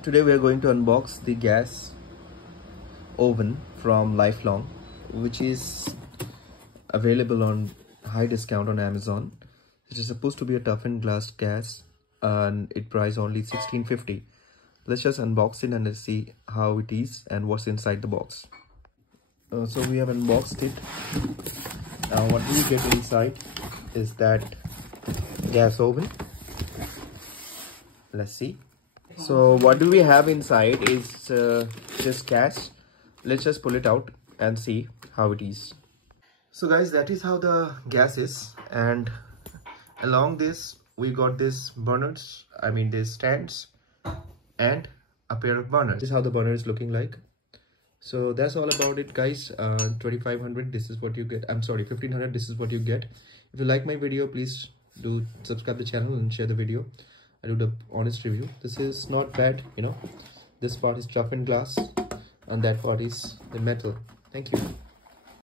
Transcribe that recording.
Today we are going to unbox the gas oven from Lifelong, which is available on high discount on Amazon. It is supposed to be a toughened glass gas and it price only $16.50. Let's just unbox it and let's see how it is and what's inside the box. So we have unboxed it. Now what we get inside is that gas oven. Let's see. So what do we have inside is just gas. Let's just pull it out and see how it is. So guys, that is how the gas is, and along this we got this burners, these stands and a pair of burners. This is how the burner is looking like. So that's all about it, guys. 2500, this is what you get. I'm sorry, 1500, this is what you get. If you like my video, please do subscribe the channel and share the video. I do the honest review. This is not bad, you know. This part is toughened glass and that part is the metal. Thank you.